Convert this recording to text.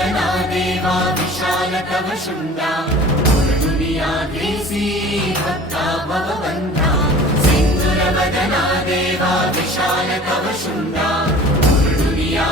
सिंदूरवदना देवा विशाल तव शुण्डा पूर्णुनिया देसी भक्ता भवबन्धा सिंदूरवदना देवा विशाल तव शुण्डा पूर्णुनिया